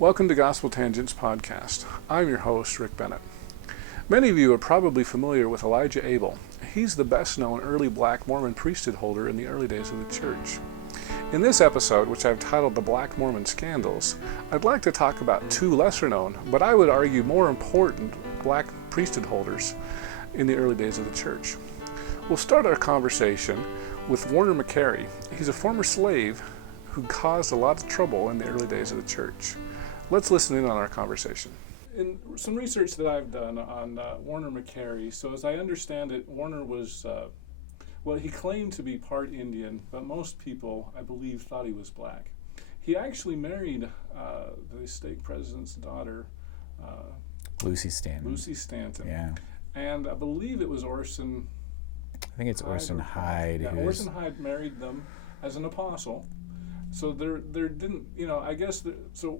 Welcome to Gospel Tangents Podcast. I'm your host, Rick Bennett. Many of you are probably familiar with Elijah Abel. He's the best-known early Black Mormon priesthood holder in the early days of the church. In this episode, which I've titled The Black Mormon Scandals, I'd like to talk about two lesser-known, but I would argue more important, Black priesthood holders in the early days of the church. We'll start our conversation with Werner McCary. He's a former slave who caused a lot of trouble in the early days of the church. Let's listen in on our conversation. In some research that I've done on Warner McCary, so as I understand it, Warner was, he claimed to be part Indian, but most people, I believe, thought he was black. He actually married the stake president's daughter, Lucy Stanton. Yeah. And I believe it was Orson. I think it's Orson Hyde. Yeah, Orson Hyde married them as an apostle. So there didn't, I guess, so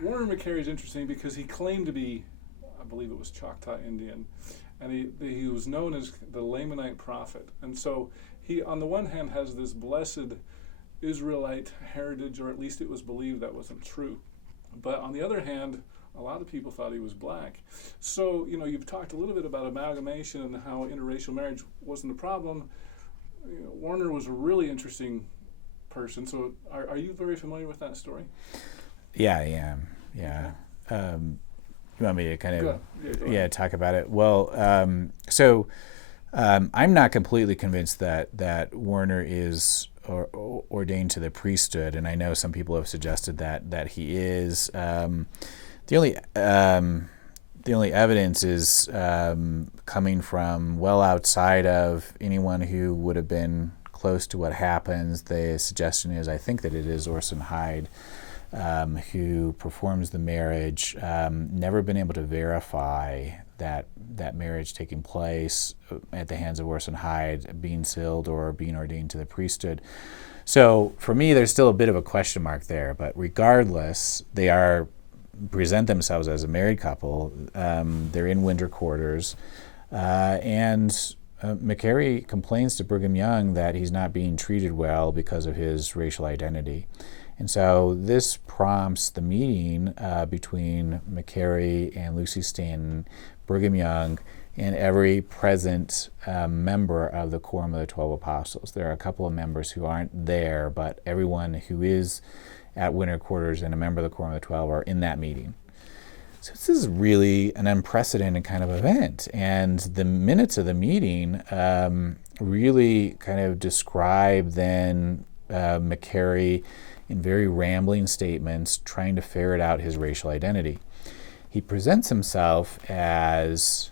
Warner McCary is interesting because he claimed to be, I believe it was Choctaw Indian, and he was known as the Lamanite prophet. And so he, on the one hand, has this blessed Israelite heritage, or at least it was believed that wasn't true. But on the other hand, a lot of people thought he was black. So, you've talked a little bit about amalgamation and how interracial marriage wasn't a problem. Warner was a really interesting person. So are you very familiar with that story? Yeah, I am. Yeah. You want me to kind of talk about it? Well, I'm not completely convinced that Werner is ordained to the priesthood, and I know some people have suggested that he is. The only evidence is coming from well outside of anyone who would have been close to what happens. The suggestion is, I think that it is Orson Hyde who performs the marriage. Never been able to verify that marriage taking place at the hands of Orson Hyde, being sealed or being ordained to the priesthood. So for me, there's still a bit of a question mark there. But regardless, they present themselves as a married couple. They're in winter quarters, and McCary complains to Brigham Young that he's not being treated well because of his racial identity. And so this prompts the meeting between McCary and Lucy Stanton, Brigham Young, and every present member of the Quorum of the 12 Apostles. There are a couple of members who aren't there, but everyone who is at winter quarters and a member of the Quorum of the 12 are in that meeting. So this is really an unprecedented kind of event. And the minutes of the meeting really kind of describe then McCary in very rambling statements trying to ferret out his racial identity. He presents himself as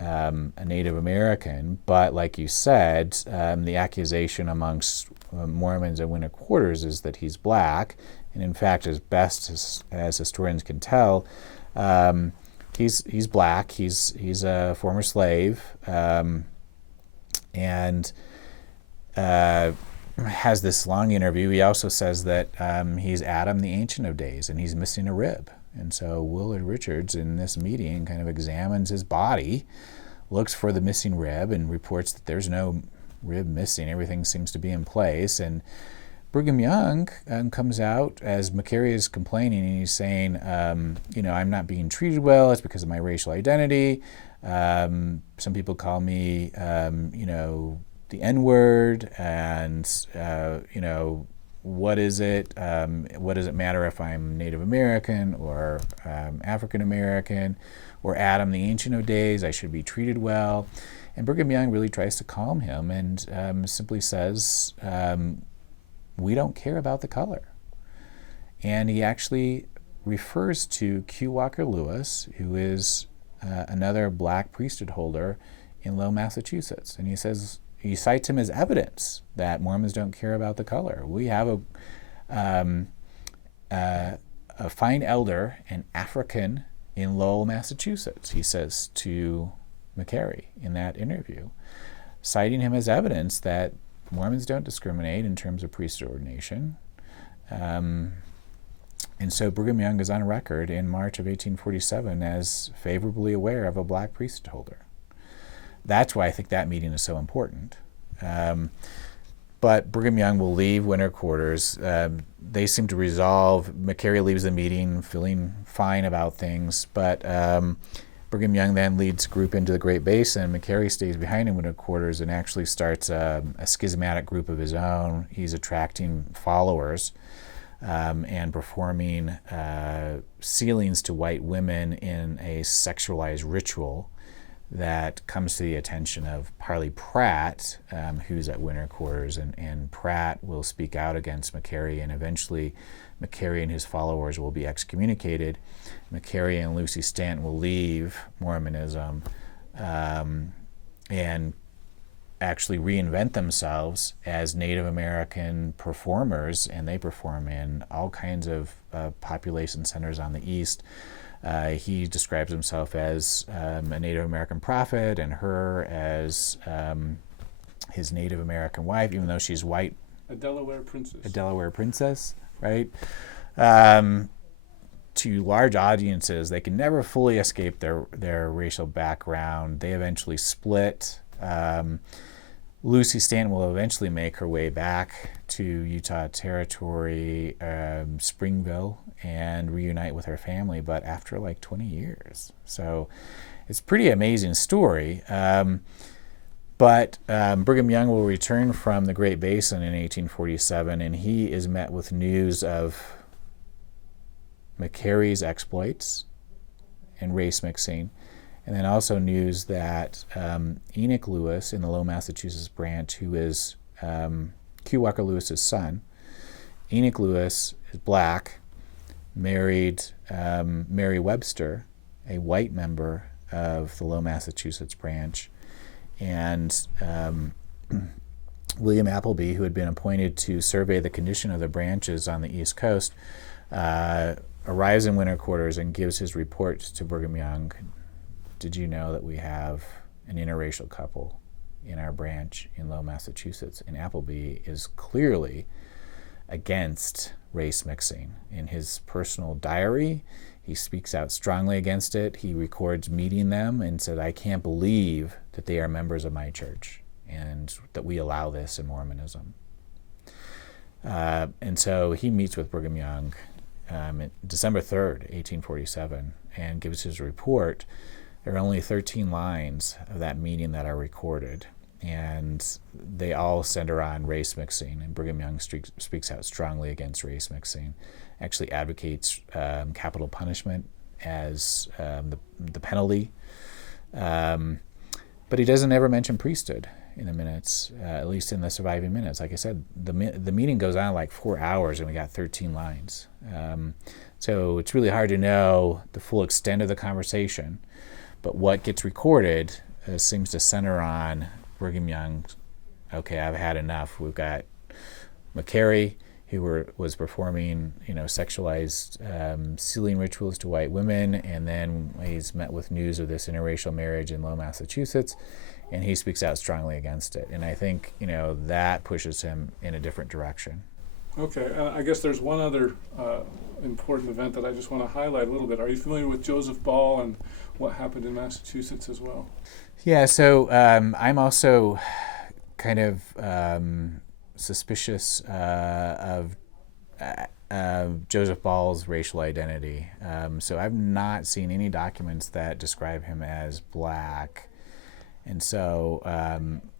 a Native American, but like you said, the accusation amongst Mormons at winter quarters is that he's black, and in fact, as best as historians can tell, he's black. He's a former slave, and has this long interview. He also says that he's Adam, the Ancient of Days, and he's missing a rib. And so Willard Richards in this meeting kind of examines his body, looks for the missing rib, and reports that there's no rib missing. Everything seems to be in place. And Brigham Young comes out as McCary is complaining, and he's saying, I'm not being treated well. It's because of my racial identity. Some people call me, the N-word, and, what is it? What does it matter if I'm Native American or African American or Adam, the Ancient of Days? I should be treated well. And Brigham Young really tries to calm him and simply says, we don't care about the color. And he actually refers to Q. Walker Lewis, who is another black priesthood holder in Lowell, Massachusetts. And he cites him as evidence that Mormons don't care about the color. We have a fine elder, an African in Lowell, Massachusetts, he says to McCary in that interview, citing him as evidence that Mormons don't discriminate in terms of priesthood ordination. And so Brigham Young is on record in March of 1847 as favorably aware of a black priesthood holder. That's why I think that meeting is so important. But Brigham Young will leave winter quarters. They seem to resolve. McCary leaves the meeting feeling fine about things, but Brigham Young then leads a group into the Great Basin. McCary stays behind in winter quarters and actually starts a schismatic group of his own. He's attracting followers and performing sealings to white women in a sexualized ritual that comes to the attention of Parley Pratt, who's at winter quarters, and Pratt will speak out against McCary, and eventually McCary and his followers will be excommunicated. McCary and Lucy Stanton will leave Mormonism and actually reinvent themselves as Native American performers, and they perform in all kinds of population centers on the East. He describes himself as a Native American prophet and her as his Native American wife, even though she's white. A Delaware princess. A Delaware princess, right? To large audiences, they can never fully escape their racial background. They eventually split. Lucy Stanton will eventually make her way back to Utah Territory, Springville, and reunite with her family, but after like 20 years. So it's a pretty amazing story. But Brigham Young will return from the Great Basin in 1847, and he is met with news of McCary's exploits and race mixing, and then also news that Enoch Lewis in the Low Massachusetts branch, who is Q. Walker Lewis's son, Enoch Lewis is black, married Mary Webster, a white member of the Low Massachusetts branch, and William Appleby, who had been appointed to survey the condition of the branches on the East Coast, arrives in winter quarters and gives his report to Brigham Young. Did you know that we have an interracial couple in our branch in Low Massachusetts? And Appleby is clearly against race mixing. In his personal diary, he speaks out strongly against it. He records meeting them and said, I can't believe that they are members of my church and that we allow this in Mormonism. And so he meets with Brigham Young December 3rd, 1847, and gives his report. There are only 13 lines of that meeting that are recorded, and they all center on race mixing, and Brigham Young speaks out strongly against race mixing, actually advocates capital punishment as the penalty, but he doesn't ever mention priesthood in the minutes, at least in the surviving minutes. Like I said, the meeting goes on like 4 hours, and we got 13 lines. So it's really hard to know the full extent of the conversation, but what gets recorded seems to center on Brigham Young. Okay, I've had enough. We've got McCary, who was performing, sexualized sealing rituals to white women, and then he's met with news of this interracial marriage in Low Massachusetts, and he speaks out strongly against it. And I think, that pushes him in a different direction. Okay, I guess there's one other important event that I just want to highlight a little bit. Are you familiar with Joseph Ball and what happened in Massachusetts as well? Yeah, so I'm also kind of suspicious of Joseph Ball's racial identity. So I've not seen any documents that describe him as black. And so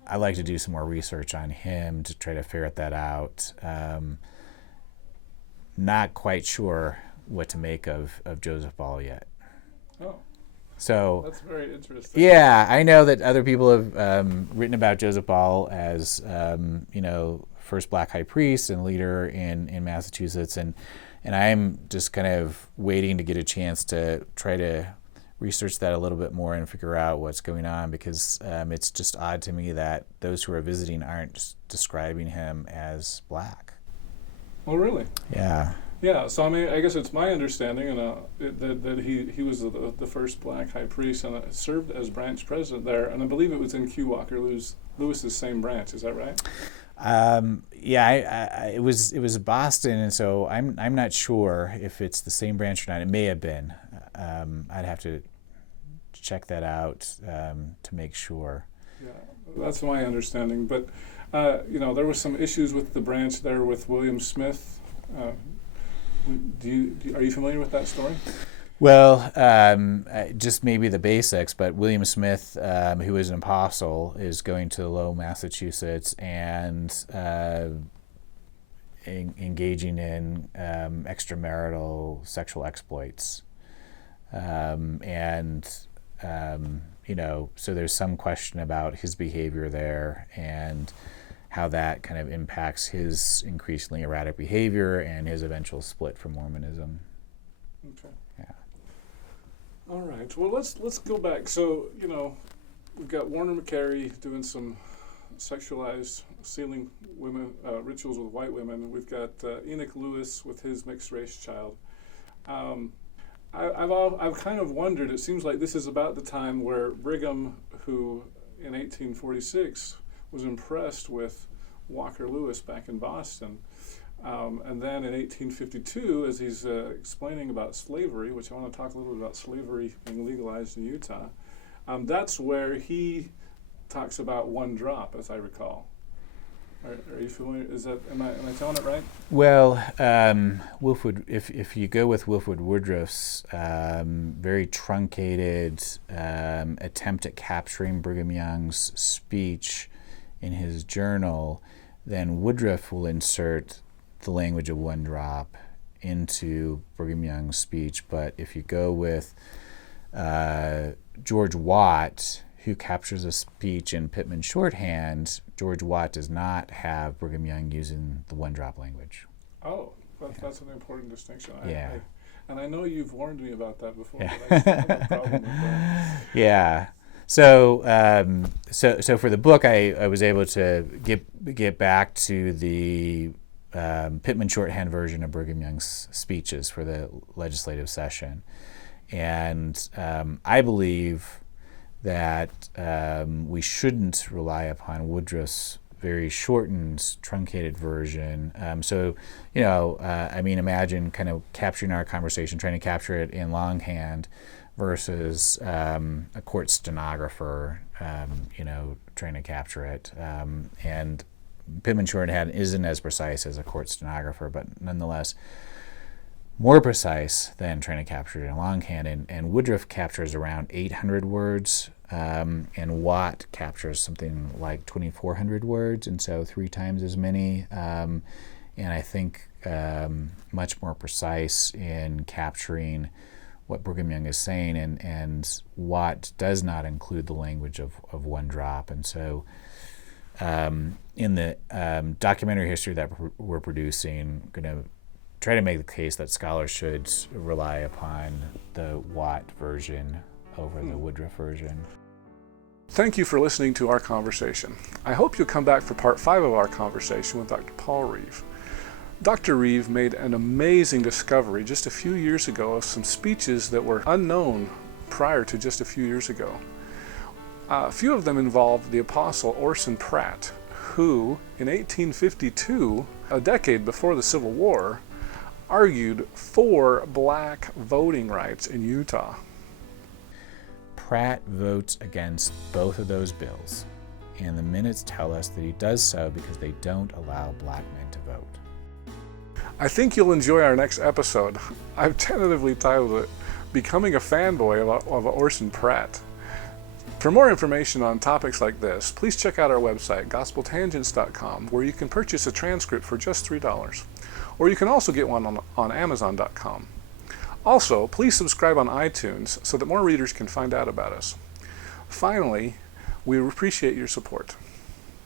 I'd like to do some more research on him to try to ferret that out. Not quite sure what to make of Joseph Ball yet. Oh. So that's very interesting. Yeah, I know that other people have written about Joseph Ball as first black high priest and leader in Massachusetts, and I'm just kind of waiting to get a chance to try to research that a little bit more and figure out what's going on, because it's just odd to me that those who are visiting aren't just describing him as black. Oh, really? Yeah. Yeah, so I guess it's my understanding that he was the first black high priest and served as branch president there, and I believe it was in Q. Walker Lewis's same branch. Is that right? It was Boston, and so I'm not sure if it's the same branch or not. It may have been. I'd have to check that out to make sure. Yeah, that's my understanding. But There was some issues with the branch there with William Smith. Are you familiar with that story? Well, just maybe the basics, but William Smith, who is an apostle, is going to Lowell, Massachusetts, and engaging in extramarital sexual exploits. So there's some question about his behavior there and how that kind of impacts his increasingly erratic behavior and his eventual split from Mormonism. Okay. Yeah. All right. Well, let's go back. So, we've got Warner McCary doing some sexualized sealing women rituals with white women. We've got Enoch Lewis with his mixed race child. I've kind of wondered. It seems like this is about the time where Brigham, who in 1846 was impressed with Walker Lewis back in Boston, and then in 1852, as he's explaining about slavery, which I want to talk a little bit about slavery being legalized in Utah, that's where he talks about one drop, as I recall. Are you familiar? Am I telling it right? Well, Wolfwood. If you go with Wolfwood Woodruff's very truncated attempt at capturing Brigham Young's speech in his journal, then Woodruff will insert the language of one drop into Brigham Young's speech. But if you go with George Watt, who captures a speech in Pittman shorthand, George Watt does not have Brigham Young using the one-drop language. Oh, that's an important distinction. Yeah. And I know you've warned me about that before, Yeah. but I still have a problem with that. Yeah. So for the book, I was able to get back to the Pittman shorthand version of Brigham Young's speeches for the legislative session. And I believe that we shouldn't rely upon Woodruff's very shortened, truncated version. Imagine kind of capturing our conversation, trying to capture it in longhand versus a court stenographer, trying to capture it. And Pittman shorthand isn't as precise as a court stenographer, but nonetheless more precise than trying to capture it in longhand. And Woodruff captures around 800 words, and Watt captures something like 2,400 words, and so 3 times as many. And I think much more precise in capturing what Brigham Young is saying, and Watt does not include the language of one drop. And so in the documentary history that we're producing, I'm going to try to make the case that scholars should rely upon the Watt version over the Woodruff version. Thank you for listening to our conversation. I hope you'll come back for part 5 of our conversation with Dr. Paul Reeve. Dr. Reeve made an amazing discovery just a few years ago of some speeches that were unknown prior to just a few years ago. A few of them involved the apostle Orson Pratt, who in 1852, a decade before the Civil War, argued for black voting rights in Utah. Pratt votes against both of those bills, and the minutes tell us that he does so because they don't allow black men to vote. I think you'll enjoy our next episode. I've tentatively titled it Becoming a Fanboy of Orson Pratt. For more information on topics like this, please check out our website, gospeltangents.com, where you can purchase a transcript for just $3. Or you can also get one on Amazon.com. Also, please subscribe on iTunes so that more readers can find out about us. Finally, we appreciate your support.